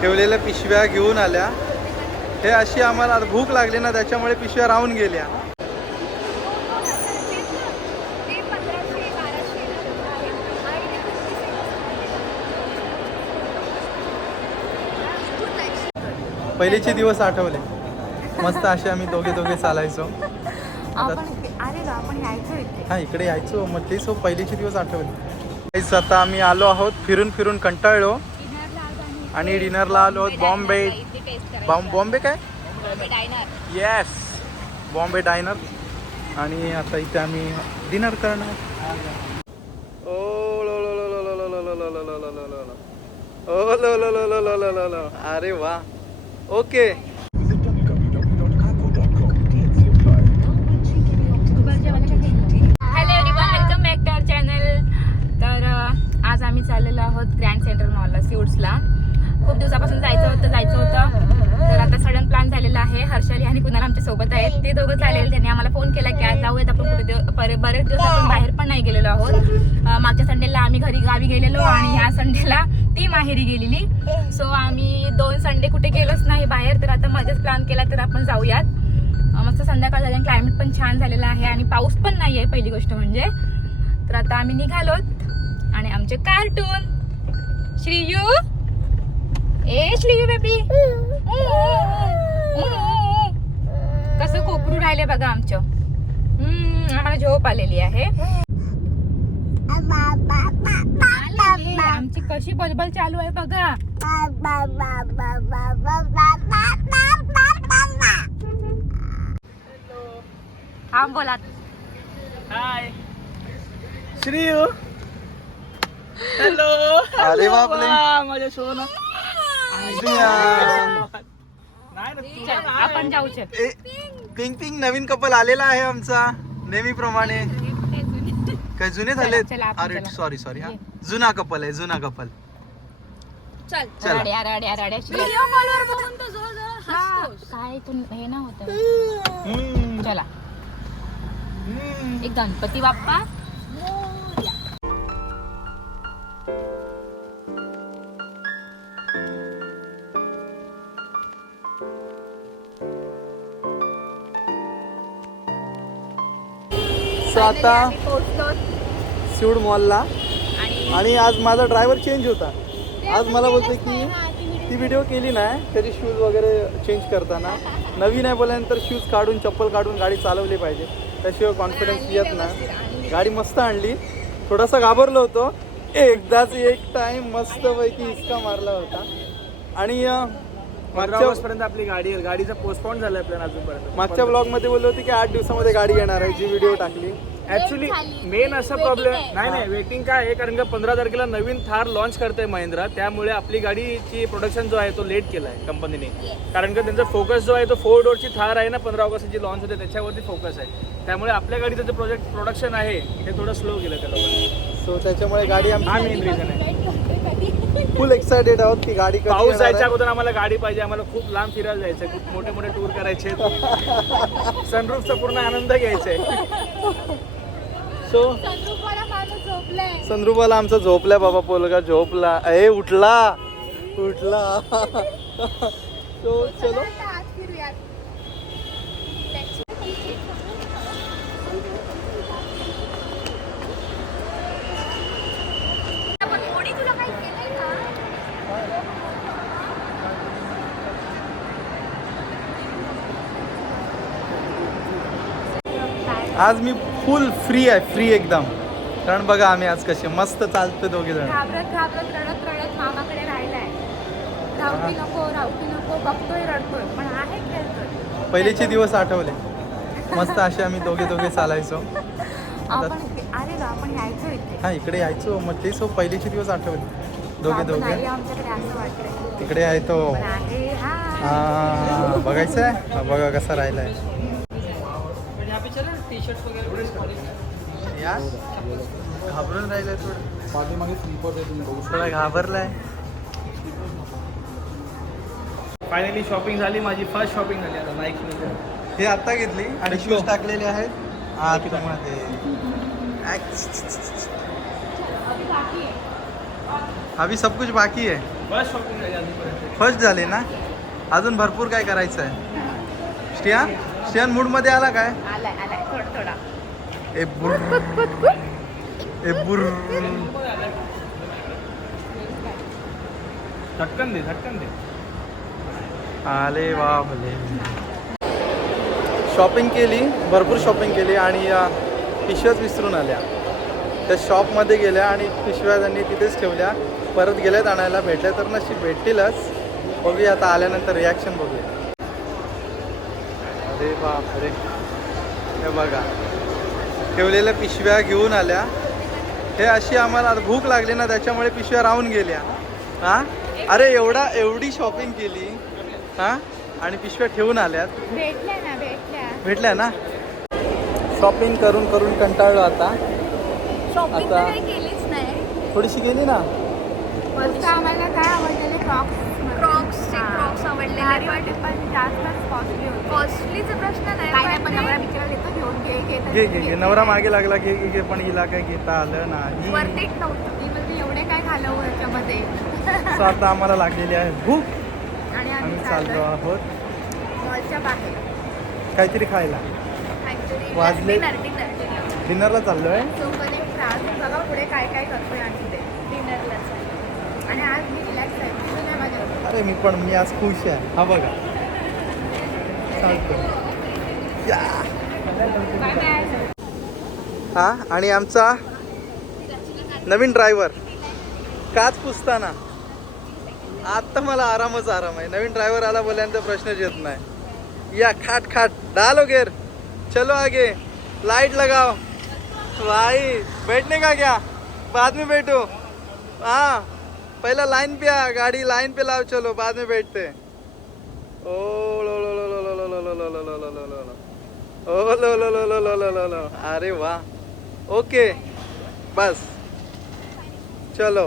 ठेवलेल्या पिशव्या घेऊन आल्या. हे अशी आम्हाला भूक लागली ना त्याच्यामुळे पिशव्या राहून गेल्या. पहिलेचे दिवस आठवले. मस्त असे आम्ही दोघे दोघे चालायचो. हा इकडे यायचो. मग तेच हो पहिलेचे दिवस आठवले. आता आम्ही आलो आहोत फिरून फिरून कंटाळलो. आणि डिनरला आलो बॉम्बे बॉम्बे काय येस बॉम्बे डायनर आणि आता इथे आम्ही डिनर करणार अरे वा ओके तर आज आम्ही चाललेलो आहोत ग्रँड सेंटर मॉलला सिवड्सला खूप दिवसापासून जायचं होतं जायचं होतं. तर आता सडन प्लॅन झालेला आहे. हर्षाली आणि कुणाल आमच्यासोबत आहेत. ते दोघं चालेल त्यांनी आम्हाला फोन केला की आज जाऊयात आपण कुठे दिव- बरेच दिवस आपण बाहेर पण नाही गेलेलो आहोत. मागच्या संडेला आम्ही घरी गावी गेलेलो आणि ह्या संडेला ती माहेरी गेलेली. सो आम्ही दोन संडे कुठे गेलोच नाही बाहेर. तर आता मध्येच प्लॅन केला तर आपण जाऊयात. मस्त संध्याकाळ झाली क्लायमेट पण छान झालेलं आहे आणि पाऊस पण नाही आहे पहिली गोष्ट म्हणजे. तर आता आम्ही निघालोत आणि आमचे कार्टून श्रीयू ए श्रीयू बेबी कसं कोकरू राहिले बघा आमचं. हम्म, आम्हाला झोप आलेली आहे. आमची कशी बलबल चालू आहे बघा. हा बोला हाय श्रीयू. हॅलो अरे बापरे. माझ्या ना चल, आपण जाऊ चल ए, पिंक पिंक नवीन कपल आलेला आहे आमचा नेहमीप्रमाणे. काय जुने झाले अरे. सॉरी सॉरी हा. जुना कपल आहे जुना कपल. चल. चला. काय तू हे ना होत. चला. एक गणपती बाप्पा. सो आता सिवड मॉलला आणि आज माझा ड्रायव्हर चेंज होता. आज मला बोलते की ती व्हिडिओ केली नाही त्याचे शूज वगैरे चेंज करताना. नवीन आहे बोलल्यानंतर शूज काढून चप्पल काढून गाडी चालवली पाहिजे. त्याशिवाय कॉन्फिडन्स येत नाही. गाडी मस्त आणली. थोडासा घाबरलो होतो. एकदाच एक टाइम मस्त पैकी हिसका मारला होता. आणि पंधरा मागच्या ऑगस्ट पर्यंत आपली गाडी आहे. गाडीचा पोस्टपोन झालाय प्लॅन अजूनपर्यंत. मागच्या ब्लॉगमध्ये बोलले होते की आठ दिवसामध्ये गाडी येणार आहे जी व्हिडिओ टाकली. ऍक्च्युली मेन असा प्रॉब्लेम नाही नाही वेटिंग काय आहे? कारण का पंधरा तारखेला नवीन थार लॉन्च करते महिंद्रा. त्यामुळे आपली गाडीची प्रोडक्शन जो आहे तो लेट केला आहे कंपनीने कारण का त्यांचा फोकस जो आहे तो फोर डोरची थार आहे ना पंधरा ऑगस्ट जी लॉन्च होते त्याच्यावरती फोकस आहे. त्यामुळे आपल्या गाडीचं जे प्रोजेक्ट प्रोडक्शन आहे ते थोडं स्लो केलं त्या लोकांनी. सो त्याच्यामुळे गाडी हा आमची मेन रिझन आहे. फुल एक्साइटेड आहोत की गाडी कधी पाऊस येणार आहे. जायच्या अगोदर आम्हाला गाडी पाहिजे आम्हाला खूप लांब फिरायला जायचं खूप मोठे मोठे टूर करायचे सनरूफचा पूर्ण आनंद घ्यायचा आहे सो माणूस झोपलाय. संद्रुपाला आमचा झोपलाय बाबा पोलगा झोपला. ए उठला. उठला. सो चलो आता आत फिरूयात पण कोणी तुला काही केलंय का आज मी फुल फ्री आहे फ्री एकदम. कारण बघा आम्ही आज कसे मस्त चालतो दोघे जण. घाबरत घाबरत रडत रडत मामाकडे राहिलाय. रावटी नको रावटी नको बघतोय रडतोय पण आहे खेळतोय. पहिलेचे दिवस आठवले. मस्त असे आम्ही दोघे दोघे चालायचो. अरे आपण यायचो हा इकडे यायचो. मग तेच हो पहिलेचे दिवस आठवले. दोघे दोघे. तिकडे आहे तो. बघायचं आहे बघा कसा राहिलाय. यार? घाबरून राहिलाय थोडं. पाठीमागे स्लीपर थोडा घाबरलाय. फायनली शॉपिंग झाली माझी फर्स्ट शॉपिंग झाली आता नाईक हे आता घेतली आणि शूज टाकलेले आहेत. आतमध्ये अभी सब कुछ बाकी है फर्स्ट शॉपिंग झाली अजूनपर्यंत फर्स्ट झाले ना? अजून भरपूर काय करायचं आहे श्रियान श्रियान मूडमध्ये आला काय? आलाय आलाय. थोडा थोडा. ए बुर ए बुर झटकन दे झटकन दे. आले बापले शॉपिंग केली भरपूर शॉपिंग केली आणि या पिशव्याच विसरून आल्या. त्या शॉपमध्ये गेल्या आणि पिशव्या त्यांनी तिथेच ठेवल्या. परत गेल्यात आणायला भेटल्या तर नशीब भेटतीलच. बघूया आता आल्यानंतर रिॲक्शन बघूया. अरे बापरे. हे बघा. ठेवलेल्या पिशव्या घेऊन आल्या. हे अशी आम्हाला आता भूक लागली ना त्याच्यामुळे पिशव्या राहून गेल्या. हां? अरे एवढा एवढी शॉपिंग केली. हां? आणि पिशव्या ठेवून आल्यात. भेटल्या ना भेटल्या. भेटल्या ना? शॉपिंग करून करून कंटाळलो आता. शॉपिंग आता- काही केलीच नाही. थोडीशी गेली ना? फक्त आम्हाला काय आवडलेले क्रॉक्स क्रॉक्सचे क्रॉक्स आवडलेले वाटते पण जास्तच कॉस्टली होते. कॉस्टलीचा प्रश्न नाही पण पण नवरा बिचारा देतो घेऊन घे घे घे घे घे. नवरा मागे लागला घे घे घे पण हिला काय घेता आलं नाही. वर्थ इट नव्हतं. मी म्हणजे एवढे काय घालवू याच्यामध्ये? So आता आम्हाला लागलेली आहे भूक. आणि आम्ही चाललो चाललो आहोत. मॉलच्या बाहेर. काहीतरी खायला. ऍक्च्युली वाजले? डिनर डिनर डिनर डिनरला चाललोय. तो पण एक त्रास बघा पुढे काय काय करतोय आणि ते. डिनरला आणि आज मी रिलॅक्स आहे. अरे मी पण मी आज खुश आहे. हा बघा. चालतो या. हा आणि आमचा नवीन ड्रायव्हर काच पुसताना. आत्ता मला आरामच आराम आहे. नवीन ड्रायव्हर आला बोलल्यानंतर प्रश्नच येत नाही. या खाट खाट. डालो गेर. चलो आगे. लाइट लगाओ. भाई बैठने का क्या? बाद में बैठो. हाँ. पहला लाइन पे आ गाड़ी लाइन पे लाओ चलो बाद में बैठते ओ लो लो लो लो लो लो लो लो लो लो लो लो लो लो ओ लो लो लो लो लो लो लो लो अरे वाह ओके बस चलो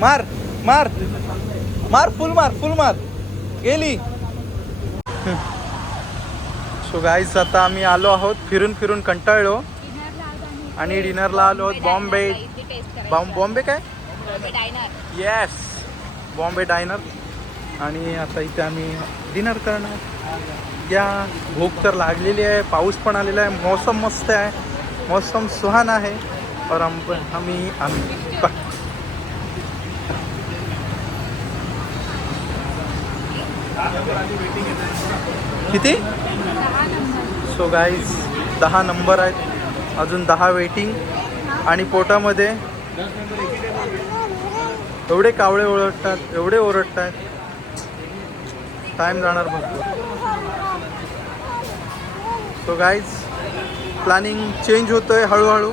मार मार मार फुल मार फुल मार गेली सो गाईज आता आम्ही आलो आहोत फिरून फिरून कंटाळलो आणि डिनरला आलो आहोत बॉम्बे बॉम बॉम्बे काय? डायनर येस बॉम्बे डायनर आणि आता इथे आम्ही डिनर करणार. या भूक तर लागलेली आहे. पाऊस पण आलेला आहे. मौसम मस्त आहे. मौसम सुहाना आहे. और हम आम्ही आम्ही किती? सो गाईज दहा नंबर आहेत. अजून दहा वेटिंग आणि पोटामध्ये? एवढे कावळे ओरडतात एवढे ओरडतात टाईम जाणार भरपूर. सो गाईज प्लॅनिंग चेंज होतं आहे हळूहळू.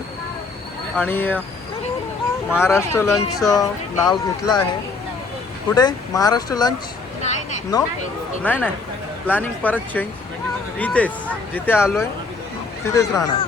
आणि महाराष्ट्र लंचचं नाव घेतलं आहे. कुठे? महाराष्ट्र लंच नो नाही नाही. प्लॅनिंग परत चेंज इथेच जिथे आलो आहे तिथेच राहणार.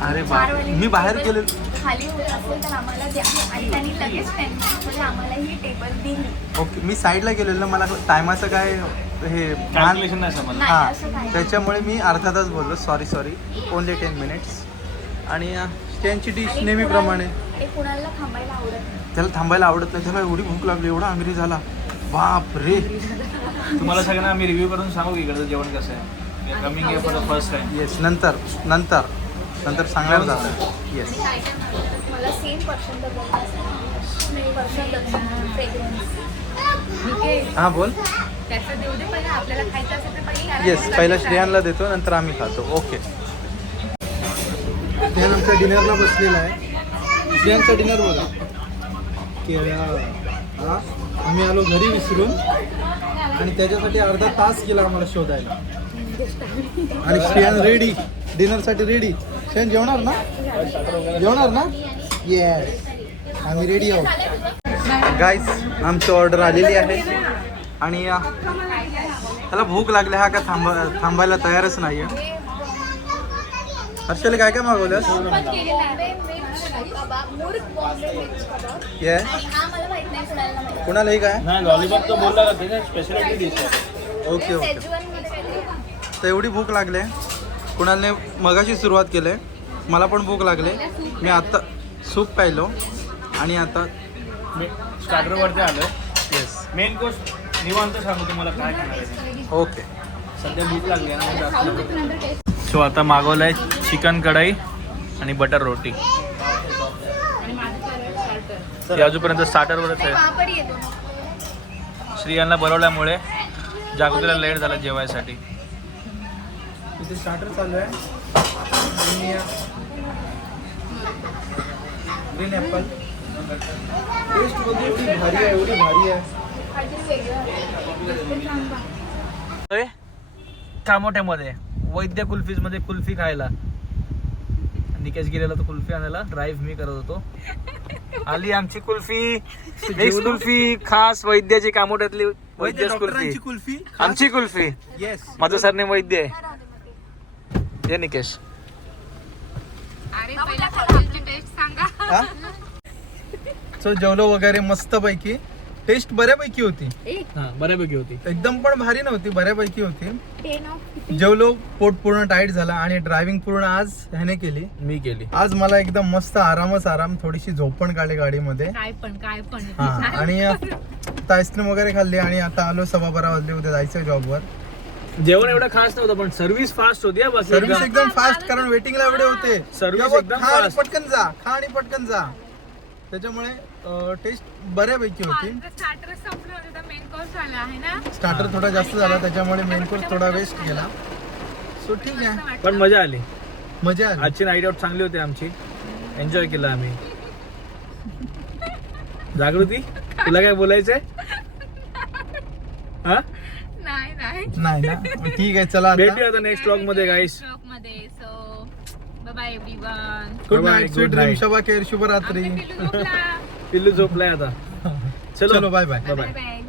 अरे बाप मी बाहेर गेले खाली होत असेल तर आम्हाला द्या. आणि त्यांनी लगेच टेन मिनिट्समध्ये आम्हाला ही टेबल दिली. ओके मी साईडला गेलेलो. ना मला टायमाचं काय हे कॅल्क्युलेशन नाही समजलं. हां. त्याच्यामुळे मी अर्धा तास बोललो. Sorry sorry only ten minutes आणि त्यांची डिश नेहमीप्रमाणे. कुणाला- थांबायला आवडत त्याला थांबायला आवडत नाही. त्याला एवढी भूक लागली एवढा अंगरी झाला. बाप रे. तुम्हाला सगळ्यांना आम्ही रिव्ह्यू करून सांगू की इकडचं जेवण कसं आहे. कमिंग आहे for the first time yes नंतर नंतर. नंतर सांगणार झालं येस मला सेम पर्सन हां बोल. त्याचं देऊ दे पहिले आपल्याला खायचं असेल तर पहिले याला येस पहिला. श्रेयांना देतो नंतर आम्ही खातो. ओके श्रेयान आमच्या डिनरला बसलेला आहे. श्रेयांचा डिनर बघा. केळ्या हा. आम्ही आलो घरी विसरून. आणि त्याच्यासाठी अर्धा तास गेला आम्हाला शोधायला. आणि श्रेयान रेडी डिनरसाठी रेडी श्रेयान जेवणार ना? जेवणार ना? येस आम्ही रेडी आहोत. गाईस आमची ऑर्डर आलेली आहे. आणि त्याला भूक लागली हा का थांबा थांबायला तयारच नाही आहे हर्षल काय काय मागवलं ये हा मला माहीत नाही कुणाला माहीत कुणाला हे काय लॉलीपॉप बोलला आहे. ओके ओके तर एवढी भूक लागले कुणालने मगाशी सुरुवात केली मला पण भूक लागले. मी आता सूप प्यायलो. आणि आता स्टार्टरवरती आलोय. येस मेन कोर्स निवांत सांगू तुम्हाला काय खाणार आहे. ओके सध्या भूक लागली आहे ना सो आता मागवलंय चिकन कढाई आणि बटर रोटी. आणि माझं starter. हे अजूनपर्यंत स्टार्टरवरच आहे. स्त्रियांना बरवल्यामुळे जागृतीला लेट झाला जेवायसाठी. इथे स्टार्टर चालू आहे. आणि ग्रीन ॲपल टेस्ट बघू एवढी भारी आहे एवढी भारी आहे. कामोठ्यामध्ये वैद्य कुल्फीजमध्ये कुल्फी खायला. निकेश गेलेला तो कुल्फी आणायला. ड्राईव्ह मी करत होतो. आली आमची कुल्फी. मिक्स कुल्फी खास वैद्याची कामोठ्यातली वैद्य कुल्फी. कुल्फी आमची कुल्फी. येस माझं सरने वैद्य आहे. हे निकेश. आणि पहिला हॉटेलची टेस्ट सांगा. सो जेवलो वगैरे मस्त पैकी टेस्ट बऱ्यापैकी होती. हा बऱ्यापैकी होती. एकदम पण भारी नव्हती बऱ्यापैकी होती. टेन ऑफ जेवलो पोट पूर्ण टाईट झाला आणि ड्रायव्हिंग पूर्ण आज ह्याने केली. मी केली. आज मला एकदम मस्त आरामच आराम थोडीशी झोप पण काढली गाडीमध्ये. काय पण काय पण. हा आणि आईस्क्रीम वगैरे खाल्ली आणि आता आलो सव्वा बारा वाजले उद्या जायचं जॉबवर जेवण एवढं खास नव्हतं पण सर्व्हिस फास्ट होती हा बाकी सर्व्हिस एकदम. एकदम फास्ट कारण वेटिंगला एवढे होते. Service तेव्हा एकदम खा आणि fast. पटकन जा खा आणि पटकन जा. त्याच्यामुळे टेस्ट बऱ्यापैकी होती. स्टार्टर संपलं होतं तर मेन कोर्स झाला आहे ना? स्टार्टर थोडा जास्त झाला त्याच्यामुळे मेन कोर्स थोडा वेस्ट गेला सो ठीक आहे. पण मजा आली. मजा आली. आजची नाईट आउट चांगली होती आमची. एन्जॉय केलं आम्ही. जागृती तुला काय बोलायचंय हा नाही ना? ठीक आहे चला भेटूया आता नेक्स्ट ब्लॉगमध्ये गाईस ब्लॉगमध्ये. So bye everyone good night sweet dream. Shaba care शुभरात्री पिल्लू झोपला. पिल्लू झोपलाय आता. चलो बाय बाय बाय बाय